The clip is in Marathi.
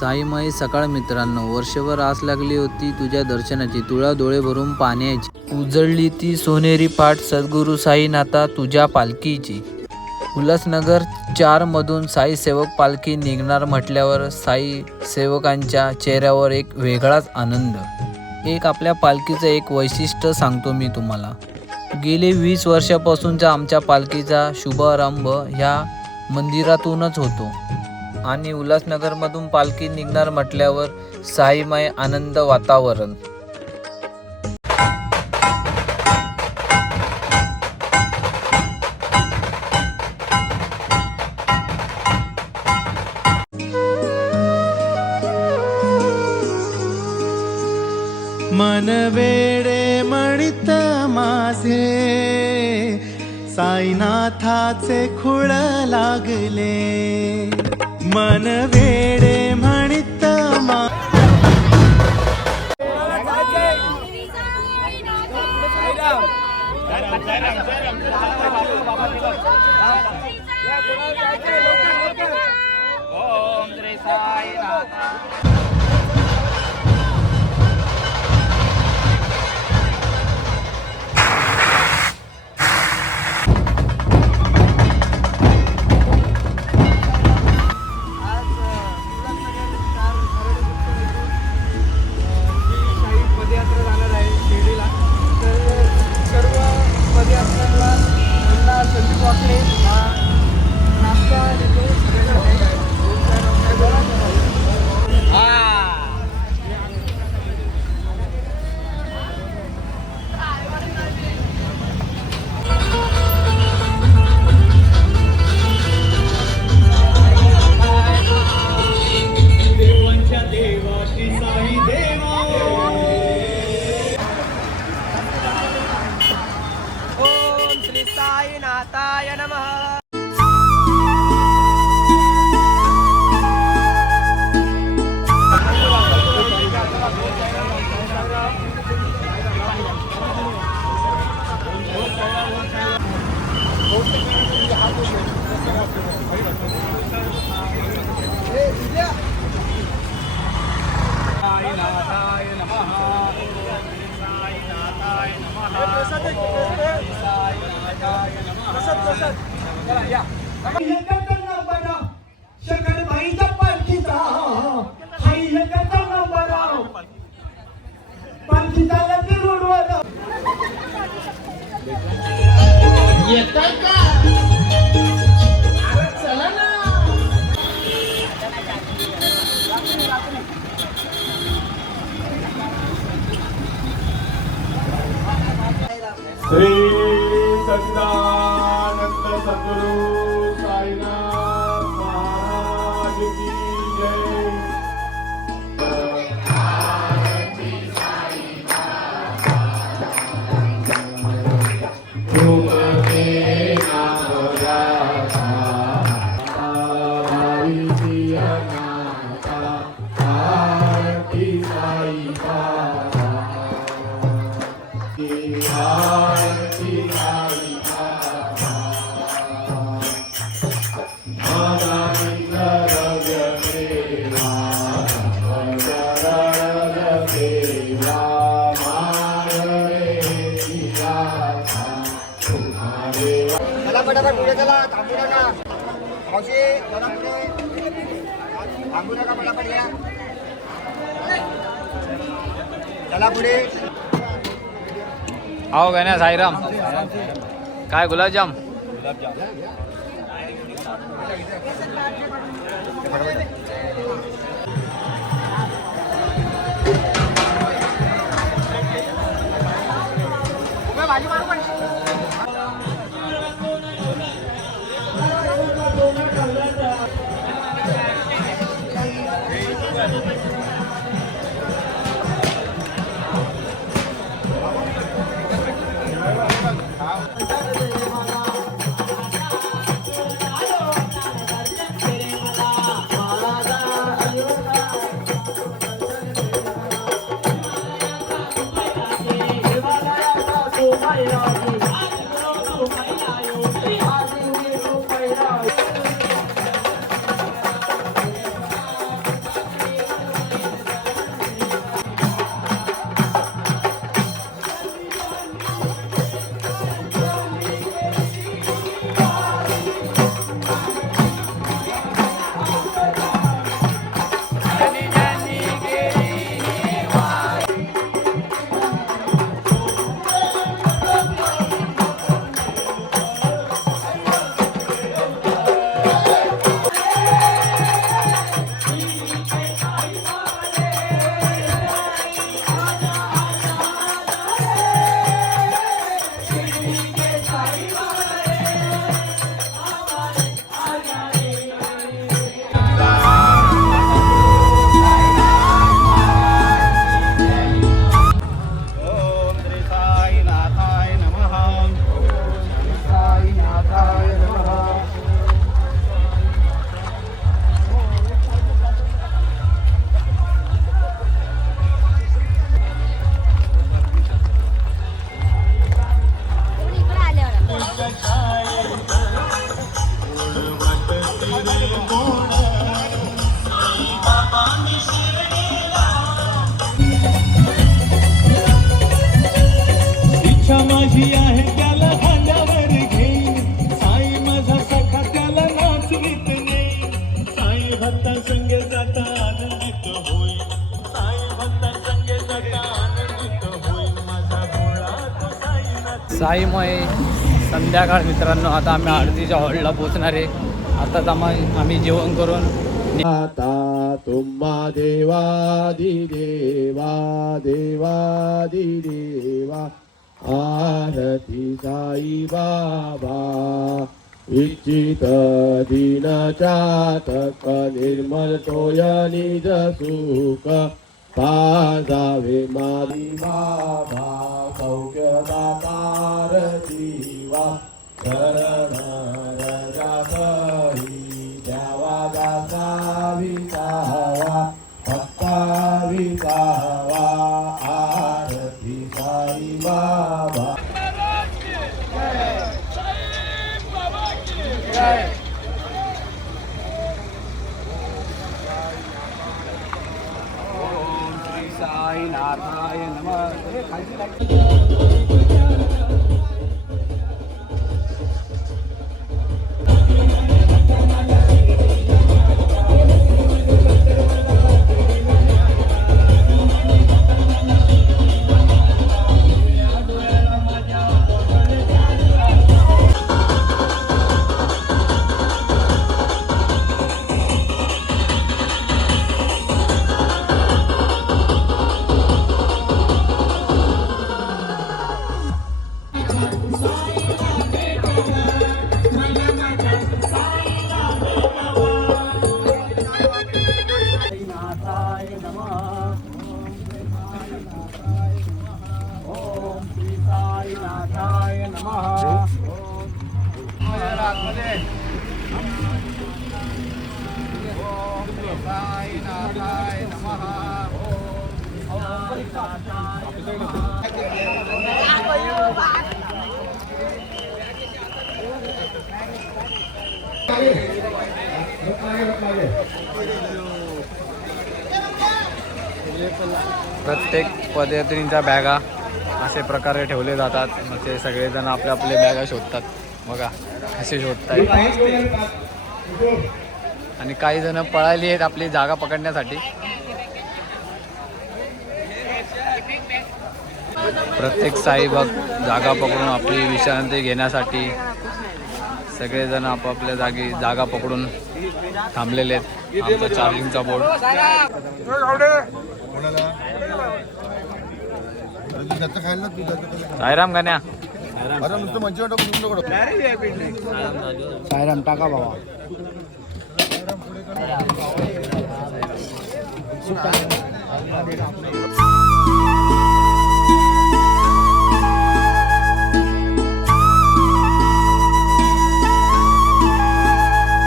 साईमयी सकाळ मित्रांनो, वर्षभर आस लागली होती तुझ्या दर्शनाची, तुळा डोळे भरून पाहण्याची. उजळली ती सोनेरी पाठ सद्गुरू साईनाथा तुझ्या पालखीची. उल्हासनगर 4 मधून साई सेवक पालखी निघणार म्हटल्यावर साई सेवकांच्या चेहऱ्यावर एक वेगळाच आनंद. एक आपल्या पालखीचं एक वैशिष्ट्य सांगतो मी तुम्हाला. गेले 20 वर्षापासूनचा आमच्या पालखीचा शुभारंभ ह्या मंदिरातूनच होतो आणि उल्हासनगरमधून पालखी निघणार म्हटल्यावर साईमय आनंद वातावरण. मन वेडे म्हणित माझे साईनाथाचे खूळ लागले. मन वेडे म्हणित ओम श्री साईनाथ. साईनाथाय नमः. शंकरबाईचा पालखीचा पालखीचा रोडवर येतात का? अरे चला ना. श्री सच्चिदानंद सद्गुरु साईनाथ महाराज की जय. चला पटापट पुढे चला. थांबू नका मावशी. चला पुढे थांबू नका. पटापट या. चला पुढे. आओ गण्या साईराम. काय गुलाबजाम? भाजी मारू पण. संगे जाता आनंदित होईल साई भक्ता संगे जाता आनंदित होईल माझा भोळा तो साईनाथ साईमय संध्याकाळ मित्रांनो. आता आम्ही आरतीच्या हॉलला पोहोचणार आहे. आताच आम्ही जेवण करून आता तुम्हा देवादिदेवा देवादिदेवा आरती साई बाबा इच्छित दीन चातक निर्मल तोय निज सुख पाजावे मारी बाबा सौख्यदातार जीवा शरण रजागरी द्यावा दासा विसावा भक्ता विसावा आरती साई बाबा साईनाथाय नमः. प्रत्येक पदयात्रींच्या बॅगा असे प्रकारे ठेवले जातात. मग ते सगळेजण आपल्या आपल्या बॅगा शोधतात. बघा कसे शोधतायत. आणि काही जण पळाली आहेत आपली जागा पकडण्यासाठी. प्रत्येक साईभक्त जागा पकडून आपली विश्रांती घेण्यासाठी सगळेजण आपापल्या जागा पकडून थांबलेले आहेत. आमचा चार्जिंगचा बोर्ड. साईराम गाण्या साईराम टाका बाबा. साई